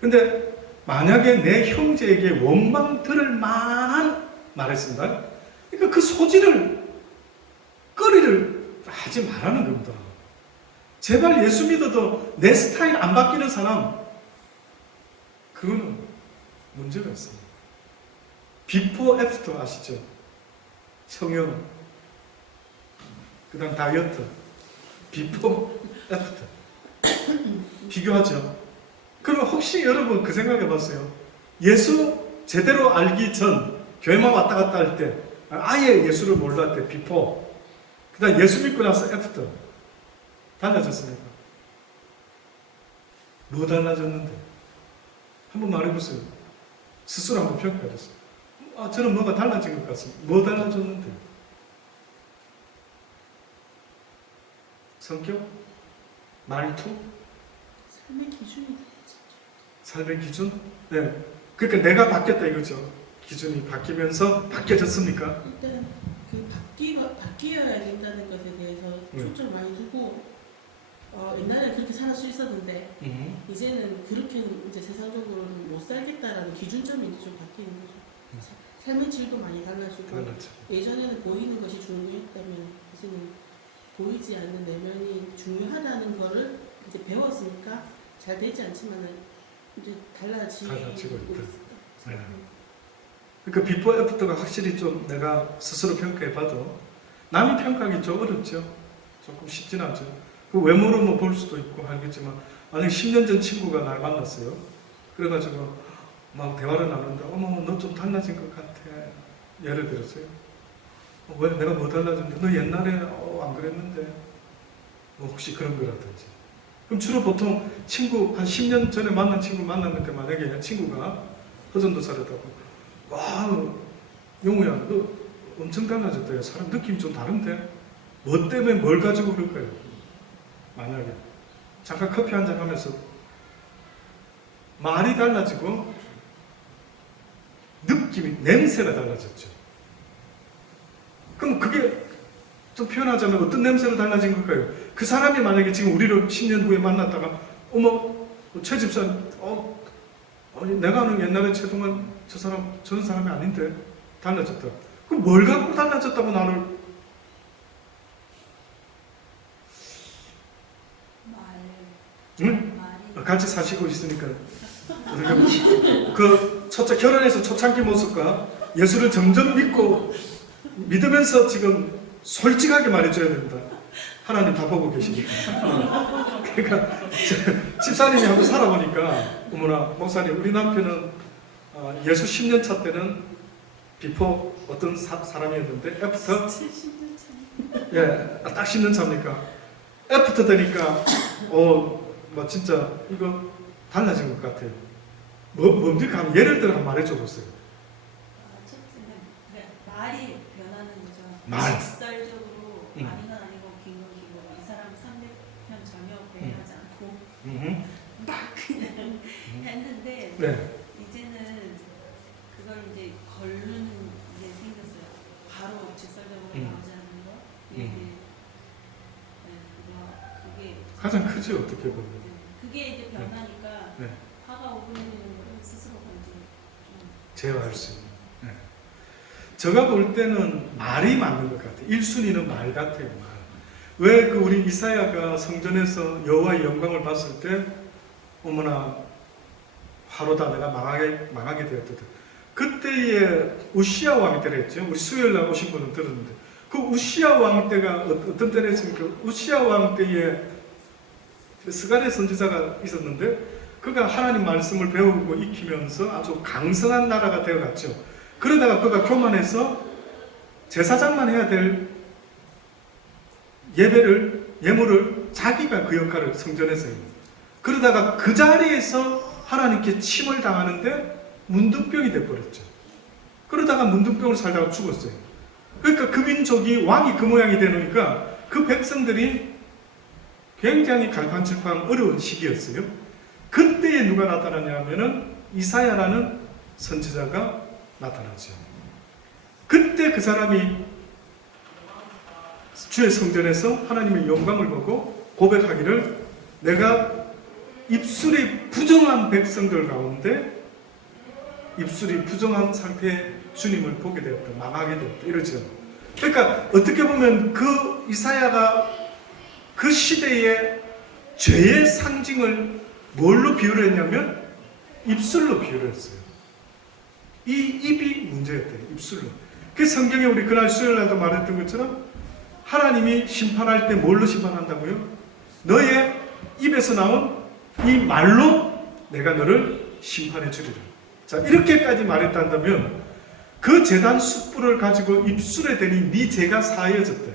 근데 만약에 내 형제에게 원망 들을 만한 말했습니다. 그러니까 그 소지를 거리를 하지 말라는 겁니다. 제발 예수 믿어도 내 스타일 안 바뀌는 사람, 그거는 문제가 있습니다. 비포 애프터 아시죠? 성형, 그 다음 다이어트, 비포 애프터 비교하죠. 그럼 혹시 여러분 그 생각해 봤어요? 예수 제대로 알기 전 교회만 왔다 갔다 할 때 아예 예수를 몰랐을 때 비포, 그 다음 예수 믿고 나서 애프터 달라졌습니까? 뭐 달라졌는데? 한번 말해보세요. 스스로 한번 평가해보세요. 아, 저는 뭐가 달라진 것 같습니다. 뭐 달라졌는데? 성격? 말투? 삶의 기준이 달라졌죠. 삶의 기준? 네. 그러니까 내가 바뀌었다 이거죠. 기준이 바뀌면서 바뀌어졌습니까? 일단 그 바뀌어야 된다는 것에 대해서 초점 많이 두고 옛날에 그렇게 살 수 있었는데 이제는 그렇게 이제 세상적으로는 못 살겠다라는 기준점이 이제 좀 바뀌는 거죠. 삶의 질도 많이 달라지고 예전에는 보이는 것이 중요했다면 이제는 보이지 않는 내면이 중요하다는 거를 이제 배웠으니까 잘 되지 않지만은 이제 달라지고 있다. 네. 그러니까 비포 애프터가 확실히 좀 내가 스스로 평가해봐도 남이 평가하기 좀 어렵죠. 조금 쉽진 않죠. 그 외모로 뭐 볼 수도 있고 알겠지만 만약에 10년 전 친구가 날 만났어요. 그래가지고 막 대화를 나누는데 어머 너 좀 달라진 것 같아. 예를 들었어요. 왜 내가 뭐 달라졌는데 너 옛날에 안 그랬는데 뭐 혹시 그런 거라든지. 그럼 주로 보통 친구 한 10년 전에 만난 친구 만났는데 만약에 친구가 허전도사라고 와 용우야 너 엄청 달라졌다. 사람 느낌이 좀 다른데 뭐 때문에 뭘 가지고 그럴까요? 만약에 잠깐 커피 한잔 하면서 말이 달라지고 느낌이 냄새가 달라졌죠. 그럼 그게 좀 표현하자면 어떤 냄새로 달라진 걸까요? 그 사람이 만약에 지금 우리를 10년 후에 만났다가 어머 최 집사님 아니, 내가 아는 옛날에 최동환 저 사람 저런 사람이 아닌데 달라졌다. 그럼 뭘 갖고 달라졌다고 나를 응? 같이 사시고 있으니까 그 결혼해서 초창기 모습과 예수를 점점 믿으면서 지금 솔직하게 말해줘야 됩니다. 하나님 다 보고 계시니까. 그러니까 집사님이 한번 살아보니까 어머나 목사님 우리 남편은 예수 10년 차 때는 비포 어떤 사람이었는데 애프터 예, 딱 10년 차입니까? 애프터 되니까 뭐 진짜 이거 달라진 것 같아요. 뭡니까? 예를 들어 한번 말해줘 보세요. 말이 변하는 거죠. 말. 직설적으로 아닌 건 아니고 긴 건 기고 이 사람 상대편 전혀 배려하지 않고 막 그냥 했는데 네. 이제는 그걸 이제 걸르는 게 생겼어요. 바로 직설적으로 나오지 않는 거. 그게 가장 크지 어떻게 보면. 그게 이제 변하니까 네. 화가 오르는 걸 스스로가 이제 좀 제어할 수 있는. 네. 제가 볼 때는 말이 맞는 것 같아요. 1순위는 말 같아요. 말. 왜 그 우리 이사야가 성전에서 여호와의 영광을 봤을 때 어머나 화로다 내가 망하게 되었다. 그때의 우시야 왕 때랬죠. 우리 수요일 날 오신 분은 들었는데 그 우시야 왕 때가 어떤 때랬습니까? 우시야 왕 때에 스가랴 선지자가 있었는데 그가 하나님 말씀을 배우고 익히면서 아주 강성한 나라가 되어갔죠. 그러다가 그가 교만해서 제사장만 해야 될 예물을 자기가 그 역할을 성전에서 해요. 그러다가 그 자리에서 하나님께 침을 당하는데 문둥병이 돼버렸죠. 그러다가 문둥병을 살다가 죽었어요. 그러니까 그 민족이 왕이 그 모양이 되니까 그 백성들이 굉장히 갈팡질팡 어려운 시기였어요. 그때에 누가 나타나냐 하면은 이사야라는 선지자가 나타나죠. 그때 그 사람이 주의 성전에서 하나님의 영광을 보고 고백하기를 내가 입술이 부정한 백성들 가운데 입술이 부정한 상태의 주님을 보게 되었다. 망하게 되었다. 이러죠. 그러니까 어떻게 보면 그 이사야가 그 시대의 죄의 상징을 뭘로 비유를 했냐면 입술로 비유를 했어요. 이 입이 문제였대요. 입술로. 그 성경에 우리 그날 수요일날도 말했던 것처럼 하나님이 심판할 때 뭘로 심판한다고요? 너의 입에서 나온 이 말로 내가 너를 심판해 주리라. 자, 이렇게까지 말했단다면 그 제단 숯불을 가지고 입술에 대니 네 죄가 사해졌대.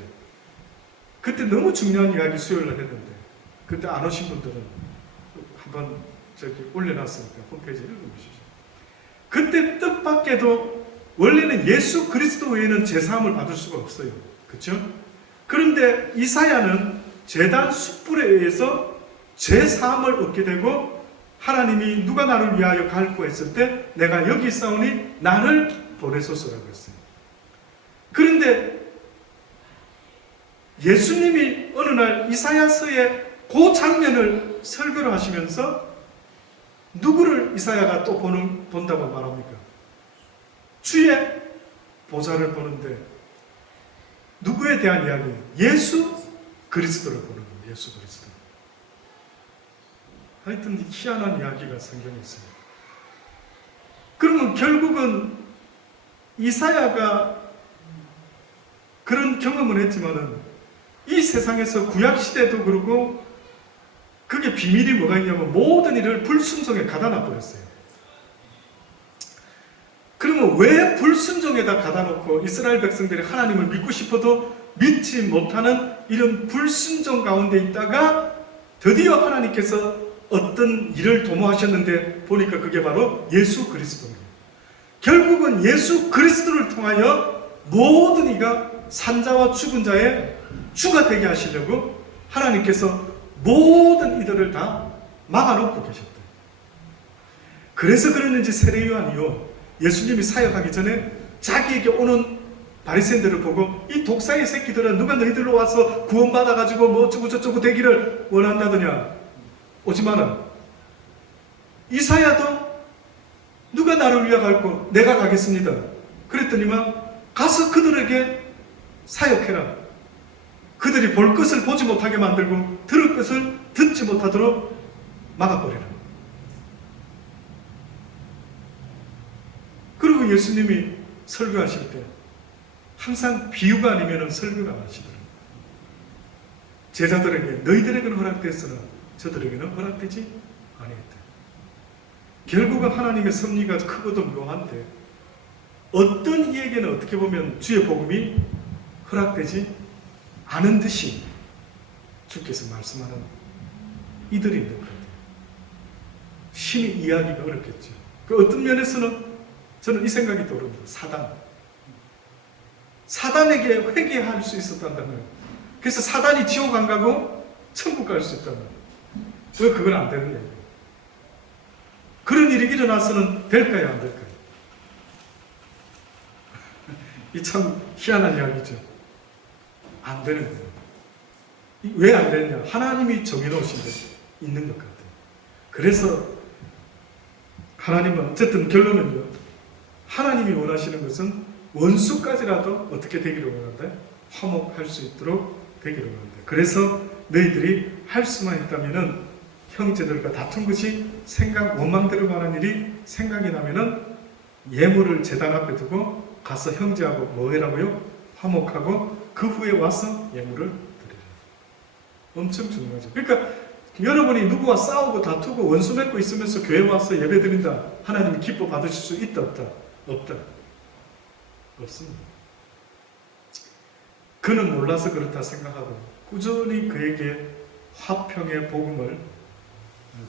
그때 너무 중요한 이야기 수요일날 했는데 그때 안 오신 분들은 한번 저기 올려놨으니까 홈페이지 읽어보시죠. 그때 뜻밖에도 원래는 예수 그리스도 외에는 제사함을 받을 수가 없어요. 그렇죠? 그런데 이사야는 제단 숯불에 의해서 제사함을 얻게 되고 하나님이 누가 나를 위하여 갈고 했을 때 내가 여기 있사오니 나를 보내소서라고 했어요. 그런데 예수님이 어느 날 이사야서의 그 장면을 설교를 하시면서 누구를 이사야가 또 본다고 말합니까? 주의 보좌를 보는데 누구에 대한 이야기예요? 예수 그리스도를 보는 거예요. 예수 그리스도. 하여튼 희한한 이야기가 성경에 있어요. 그러면 결국은 이사야가 그런 경험을 했지만은 이 세상에서 구약시대도 그러고 그게 비밀이 뭐가 있냐면 모든 일을 불순종에 가다 놔버렸어요. 그러면 왜 불순종에다 가다 놓고 이스라엘 백성들이 하나님을 믿고 싶어도 믿지 못하는 이런 불순종 가운데 있다가 드디어 하나님께서 어떤 일을 도모하셨는데 보니까 그게 바로 예수 그리스도입니다. 결국은 예수 그리스도를 통하여 모든 이가 산자와 죽은 자의 주가 되게 하시려고 하나님께서 모든 이들을 다 막아놓고 계셨다. 그래서 그랬는지 세례 요한이요 예수님이 사역하기 전에 자기에게 오는 바리새인들을 보고 이 독사의 새끼들은 누가 너희들로 와서 구원받아가지고 뭐 어쩌고 저쩌고 되기를 원한다더냐. 오지 마라. 이사야도 누가 나를 위하여 갈고 내가 가겠습니다. 그랬더니만 가서 그들에게 사역해라. 그들이 볼 것을 보지 못하게 만들고 들을 것을 듣지 못하도록 막아버리라. 그리고 예수님이 설교하실 때 항상 비유가 아니면 설교가 안 하시더라고요. 제자들에게 너희들에게는 허락됐으나 저들에게는 허락되지 아니했다. 결국은 하나님의 섭리가 크고도 묘한데 어떤 이에게는 어떻게 보면 주의 복음이 허락되지 않은 듯이 주께서 말씀하는 이들이 있는 것 같아요. 심히 이해하기가 어렵겠죠. 그 어떤 면에서는 저는 이 생각이 떠오릅니다. 사단에게 회개할 수 있었단다면, 그래서 사단이 지옥 안 가고 천국 갈 수 있다면 왜 그건 안 되는 거예요? 그런 일이 일어나서는 될까요, 안 될까요? 이 참 희한한 이야기죠. 안 되는 거예요. 왜 안 되느냐? 하나님이 정해놓으신 게 있는 것 같아요. 그래서 하나님은 어쨌든 결론은요. 하나님이 원하시는 것은 원수까지라도 어떻게 되기를 원한다? 화목할 수 있도록 되기를 원한다. 그래서 너희들이 할 수만 있다면은 형제들과 다툰 것이 원망대로 가는 일이 생각이 나면은 예물을 제단 앞에 두고 가서 형제하고 뭐 해라고요? 화목하고 그 후에 와서 예물을 드리라. 엄청 중요하죠. 그러니까 여러분이 누구와 싸우고 다투고 원수 맺고 있으면서 교회 와서 예배 드린다. 하나님이 기뻐 받으실 수 있다 없다? 없다. 없습니다. 그는 몰라서 그렇다 생각하고 꾸준히 그에게 화평의 복음을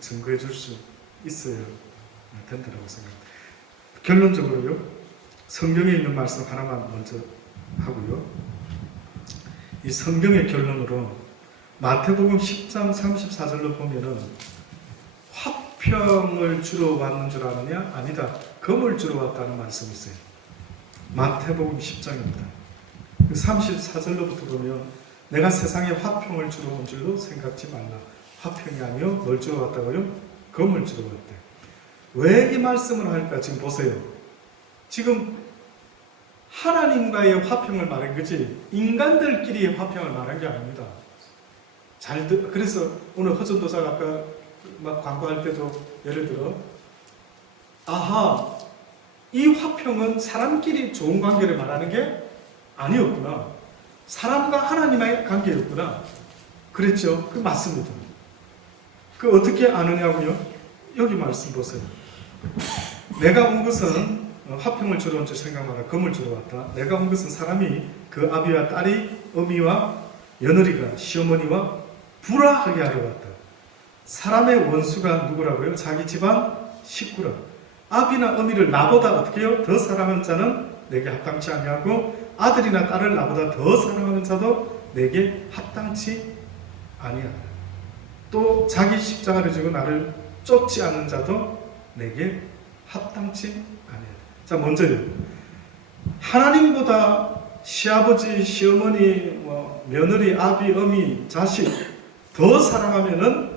증거해 줄 수 있어야 된다고 생각합니다. 결론적으로요. 성경에 있는 말씀 하나만 먼저 하고요. 이 성경의 결론으로 마태복음 10장 34절로 보면은 화평을 주러 왔는 줄 아느냐? 아니다. 검을 주러 왔다는 말씀이 있어요. 마태복음 10장입니다. 34절로부터 보면 내가 세상에 화평을 주러 온 줄로 생각지 말라. 화평이 아니요 뭘 주러 왔다고요? 검을 주러 왔대. 왜 이 말씀을 할까? 지금 보세요. 지금 하나님과의 화평을 말한 거지 인간들끼리의 화평을 말한 게 아닙니다. 그래서 오늘 허전도사가 아까 막 광고할 때도 예를 들어 아하 이 화평은 사람끼리 좋은 관계를 말하는 게 아니었구나. 사람과 하나님의 관계였구나. 그랬죠? 그 맞습니다. 그 어떻게 아느냐고요? 여기 말씀 보세요. 내가 온 것은 화평을 주러 온 줄 생각하라. 검을 주러 왔다. 내가 온 것은 사람이 그 아비와 딸이 어미와 며느리가 시어머니와 불화하게 하려 왔다. 사람의 원수가 누구라고요? 자기 집안 식구라. 아비나 어미를 나보다 어떻게 해요? 더 사랑하는 자는 내게 합당치 아니하고 아들이나 딸을 나보다 더 사랑하는 자도 내게 합당치 아니하다. 또 자기 십자가를 지고 나를 쫓지 않는 자도 내게 합당치 아니하다. 자, 먼저요. 하나님보다 시아버지, 시어머니, 며느리, 아비, 어미, 자식 더 사랑하면은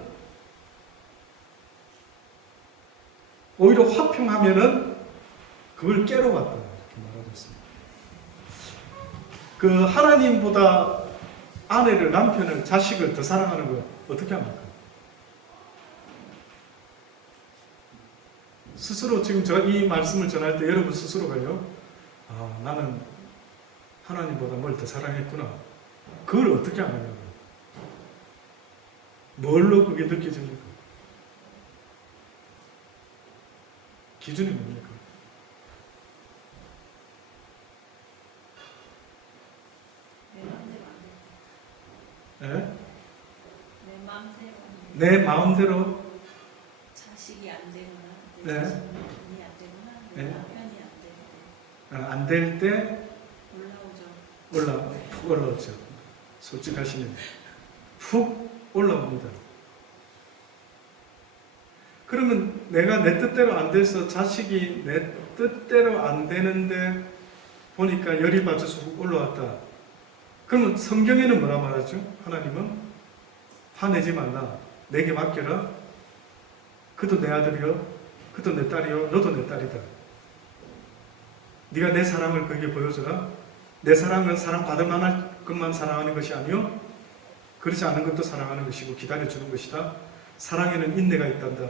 오히려 화평하면은 그걸 깨러 왔다 이렇게 말하고 있습니다. 그 하나님보다 아내를, 남편을, 자식을 더 사랑하는 거 어떻게 합니까? 스스로 지금 제가 이 말씀을 전할 때 여러분 스스로가요, 아, 나는 하나님보다 뭘 더 사랑했구나. 그걸 어떻게 하느냐고요. 뭘로 그게 느껴집니까? 기준이 뭡니까? 내 마음대로 안 돼. 네? 내 마음대로 안 돼. 내 마음대로 자식이 안 되거나 네. 내 자식이 안 되거나 내 네. 남편이 안 안 될 되는데 때 올라오죠. 푹 올라오죠. 솔직하시면 푹 올라옵니다. 그러면 내가 내 뜻대로 안 돼서 자식이 내 뜻대로 안 되는데 보니까 열이 받쳐서 훅 올라왔다. 그러면 성경에는 뭐라 말하죠? 하나님은 화내지 말라. 내게 맡겨라. 그도 내 아들이요. 그도 내 딸이요. 너도 내 딸이다. 네가 내 사랑을 그에게 보여줘라. 내 사랑은 사랑받을 만한 것만 사랑하는 것이 아니요 그렇지 않은 것도 사랑하는 것이고 기다려주는 것이다. 사랑에는 인내가 있단다.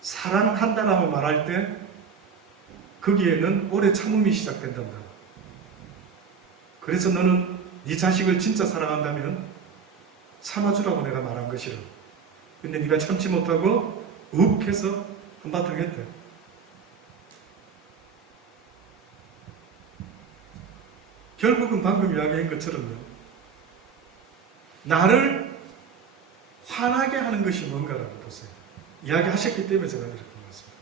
사랑한다라고 말할 때 거기에는 오래 참음이 시작된단다. 그래서 너는 네 자식을 진짜 사랑한다면 참아주라고 내가 말한 것이라. 근데 네가 참지 못하고 욱해서 한바탕 했대. 결국은 방금 이야기한 것처럼요. 나를 화나게 하는 것이 뭔가라고 보세요. 이야기하셨기 때문에 제가 이렇게 말씀드립니다.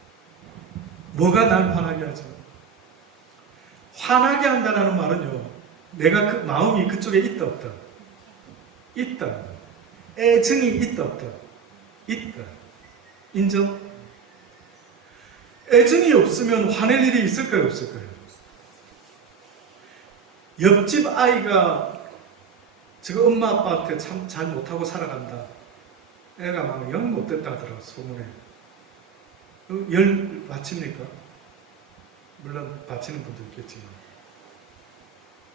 뭐가 날 화나게 하죠? 화나게 한다는 말은요. 내가 그 마음이 그쪽에 있다 없다? 있다. 애증이 있다 없다? 있다. 인정? 애증이 없으면 화낼 일이 있을까요 없을까요? 옆집 아이가 지금 엄마 아빠한테 참 잘 못하고 살아간다. 애가 막 영 못됐다 하더라 소문에. 열 바칩니까? 물론 바치는 분도 있겠지만.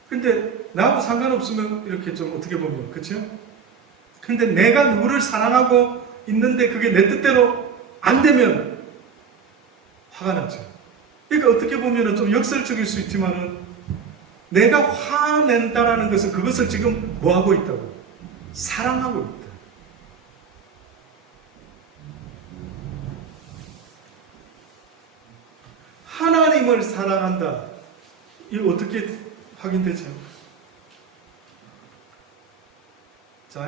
근데 나하고 상관없으면 이렇게 좀 어떻게 보면 그렇죠? 근데 내가 누구를 사랑하고 있는데 그게 내 뜻대로 안 되면 화가 나죠. 그러니까 어떻게 보면 좀 역설적일 수 있지만은 내가 화낸다라는 것은 그것을 지금 뭐하고 있다고? 사랑하고 있다. 하나님을 사랑한다. 이거 어떻게 확인되죠? 자,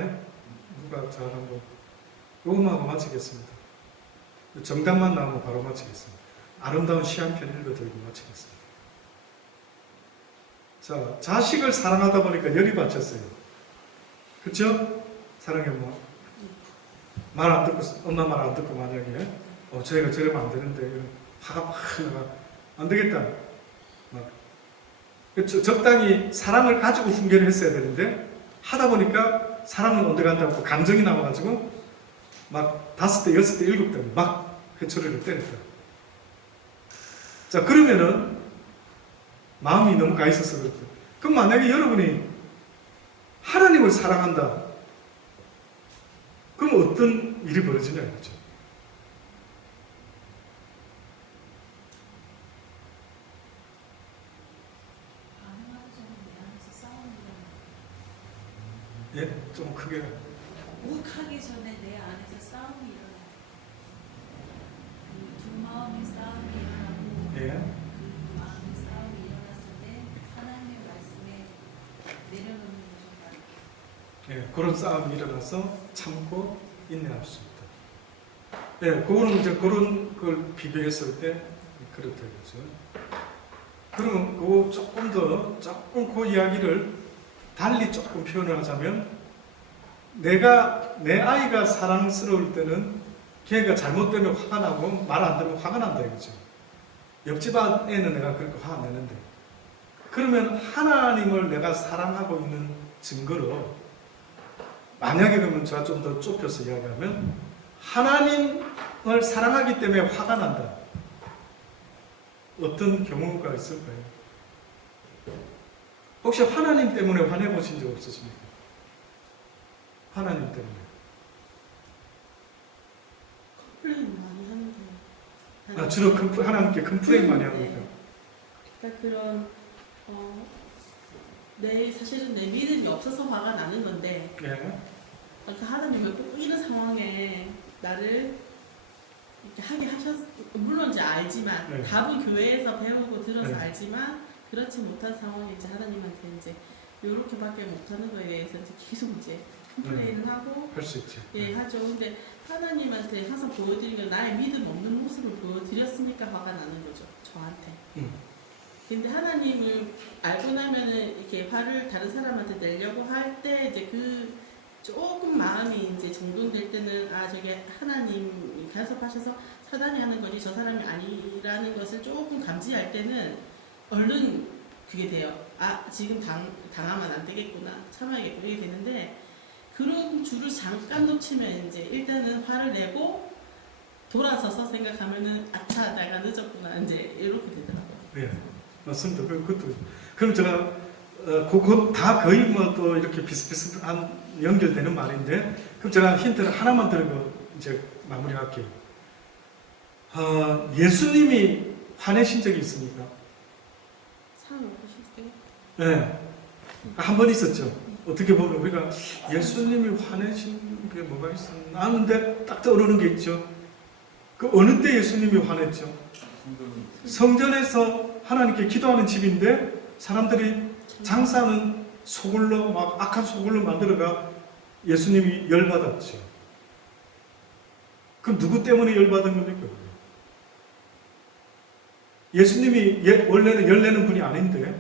누가 잘 한번 요것만 하고 마치겠습니다. 정답만 나오면 바로 마치겠습니다. 아름다운 시 한 편 읽어드리고 마치겠습니다. 자, 자식을 사랑하다 보니까 열이 받쳤어요. 그쵸? 사랑해 엄마. 말 안 듣고, 엄마 말 안 듣고 만약에 저희가 저러면 안 되는데 화가 막 나가 안 되겠다. 막 적당히 사랑을 가지고 훈계를 했어야 되는데 하다 보니까 사랑은 언제간다고 감정이 나와가지고 막 5대, 6대, 7대 막 회초리를 때렸다. 자, 그러면은 마음이 너무 가 있어서 그렇죠. 그럼 만약에 여러분이 하나님을 사랑한다. 그럼 어떤 일이 벌어지냐 이거죠. 가능하기 전에 내 안에서 싸움이 일어나요. 예, 좀 크게. 욱하기 전에 내 안에서 싸움이 일어나요. 두 마음의 싸움이 일어나고 예, 그 마음의 싸움이 일어났을 때 하나님의 말씀에 내려놓는 거죠. 예, 그런 싸움이 일어나서 참고 인내할 수 있다. 예, 그거는 이제 그런 걸 비교했을 때 그렇다 이거죠. 그러면 그거 조금 그 이야기를 달리 조금 표현을 하자면, 내 아이가 사랑스러울 때는 걔가 잘못되면 화가 나고 말 안 들으면 화가 난다 이거죠. 옆집 애는 내가 그렇게 화 안 내는데, 그러면 하나님을 내가 사랑하고 있는 증거로, 만약에 그러면 제가 좀 더 좁혀서 이야기하면 하나님을 사랑하기 때문에 화가 난다. 어떤 경우가 있을까요? 혹시 하나님 때문에 화내보신 적 없으십니까? 하나님 때문에. 컴플레인 많이 하는데. 주로 하나님께 컴플레인 많이 하고 있다. 그러니까 그런 사실은 내 믿음이 없어서 화가 나는 건데, 예. 그러니까 하나님 왜 꼭 이런 상황에 나를 이렇게 하게 물론 이제 알지만, 네. 답은 교회에서 배우고 들어서 네. 알지만 그렇지 못한 상황에 이제 하나님한테 이제 요렇게밖에 못하는 거에 대해서 이제 계속 이제 컴플레인을 하고 할 수 있지. 예 하죠. 근데 하나님한테 항상 보여드린 건 나의 믿음 없는 모습을 보여드렸으니까 화가 나는 거죠, 저한테. 근데 하나님을 알고 나면은 이렇게 화를 다른 사람한테 내려고 할 때 이제 그 조금 마음이 이제 정돈될 때는 저게 하나님이 간섭하셔서 사단이 하는 거지 저 사람이 아니라는 것을 조금 감지할 때는 얼른 그게 돼요. 지금 당하면 안 되겠구나, 참아야겠구나, 이게 되는데, 그런 줄을 잠깐 놓치면 이제 일단은 화를 내고 돌아서서 생각하면은 아차, 내가 늦었구나, 이제 이렇게 되더라고요. 네, 맞습니다. 그것도. 그럼 제가 그거 다 거의 뭐 또 이렇게 비슷비슷한 연결되는 말인데, 그럼 제가 힌트를 하나만 드리고 이제 마무리할게요. 예수님이 화내신 적이 있습니까? 상을 보실게요. 네, 한 번 있었죠. 어떻게 보면 우리가 예수님이 화내신 게 뭐가 있었나 하는데 딱 떠오르는 게 있죠. 그 어느 때 예수님이 화냈죠? 성전에서 하나님께 기도하는 집인데 사람들이 장사하는 소굴로, 막 악한 소굴로 만들어가 예수님이 열받았죠. 그럼 누구 때문에 열받은 겁니까? 예수님이 원래는 열내는 분이 아닌데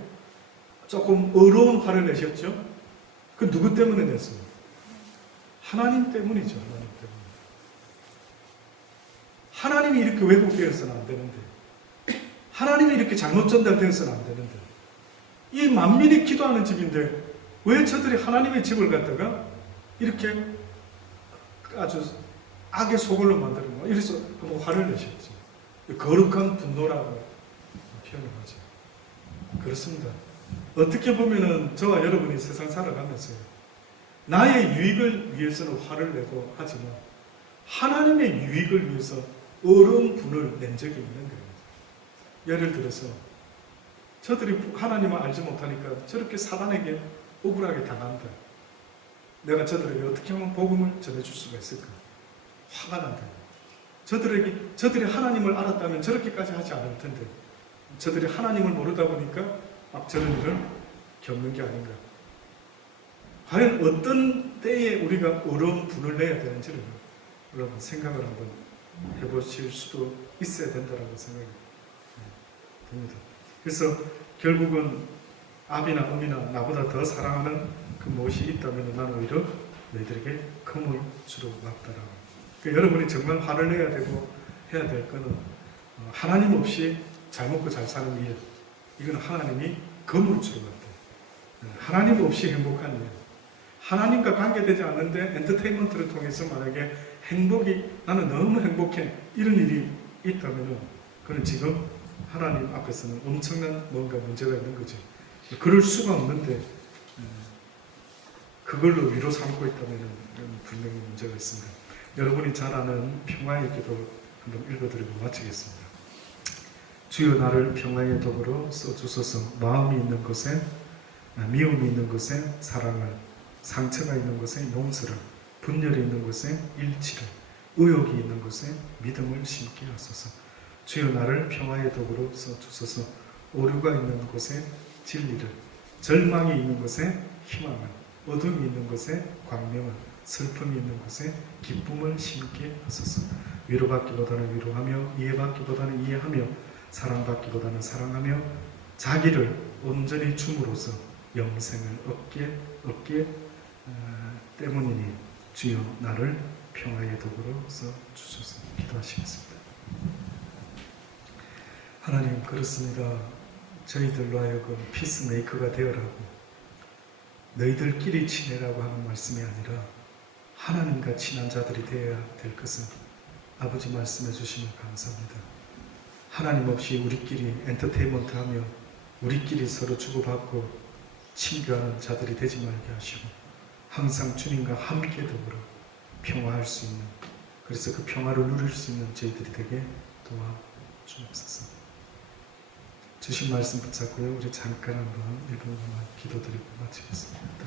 조금 어려운 화를 내셨죠? 그 누구 때문에 냈습니까? 하나님 때문이죠. 하나님 때문에. 하나님이 이렇게 왜곡되어서는 안 되는데, 하나님이 이렇게 잘못 전달되어서는 안 되는데, 이 만민이 기도하는 집인데 왜 저들이 하나님의 집을 갖다가 이렇게 아주 악의 소굴로 만드는 거야? 이래서 한번 화를 내셨죠. 거룩한 분노라고 표현을 하죠. 그렇습니다. 어떻게 보면은 저와 여러분이 세상 살아가면서 나의 유익을 위해서는 화를 내고 하지만 하나님의 유익을 위해서 어려운 분을 낸 적이 있는 거예요. 예를 들어서 저들이 하나님을 알지 못하니까 저렇게 사단에게 억울하게 당한다. 내가 저들에게 어떻게 하면 복음을 전해줄 수가 있을까? 화가 난다. 저들이 하나님을 알았다면 저렇게까지 하지 않을 텐데 저들이 하나님을 모르다 보니까 막 저런 일을 겪는 게 아닌가. 과연 어떤 때에 우리가 어려운 분을 내야 되는지를 여러분 생각을 한번 해보실 수도 있어야 된다고 생각이 듭니다. 그래서 결국은 아비나 어미나 나보다 더 사랑하는 그 무엇이 있다면 나는 오히려 너희들에게 금을 주러 왔다라고. 그러니까 여러분이 정말 화를 내야 되고 해야 될 거는 하나님 없이 잘 먹고 잘 사는 일, 이건 하나님이 금을 주러 왔다. 하나님 없이 행복한 일, 하나님과 관계되지 않는데 엔터테인먼트를 통해서 만약에 행복이 나는 너무 행복해 이런 일이 있다면 그는 지금 하나님 앞에서는 엄청난 뭔가 문제가 있는 거죠. 그럴 수가 없는데 그걸로 위로 삼고 있다면 분명히 문제가 있습니다. 여러분이 잘 아는 평화의 기도 한번 읽어드리고 마치겠습니다. 주여 나를 평화의 도구로 써주소서. 마음이 있는 곳에 미움이 있는 곳에 사랑을, 상처가 있는 곳에 용서를, 분열이 있는 곳에 일치를, 의욕이 있는 곳에 믿음을 심게 하소서. 주여 나를 평화의 도구로 써주소서. 오류가 있는 곳에 진리를, 절망이 있는 곳에 희망을, 어둠이 있는 곳에 광명을, 슬픔이 있는 곳에 기쁨을 심게 하소서. 위로받기보다는 위로하며 이해받기보다는 이해하며 사랑받기보다는 사랑하며 자기를 온전히 줌으로써 영생을 얻게 때문이니 주여 나를 평화의 도구로 써주소서. 기도하시겠습니다. 하나님 그렇습니다. 저희들로 하여금 피스메이커가 되어라고 너희들끼리 지내라고 하는 말씀이 아니라 하나님과 친한 자들이 되어야 될 것은 아버지 말씀해 주시면 감사합니다. 하나님 없이 우리끼리 엔터테인먼트 하며 우리끼리 서로 주고받고 친교하는 자들이 되지 말게 하시고 항상 주님과 함께 더불어 평화할 수 있는, 그래서 그 평화를 누릴 수 있는 저희들이 되게 도와주옵소서. 주신 말씀 붙잡고요. 우리 잠깐 한번 1분만 기도드리고 마치겠습니다.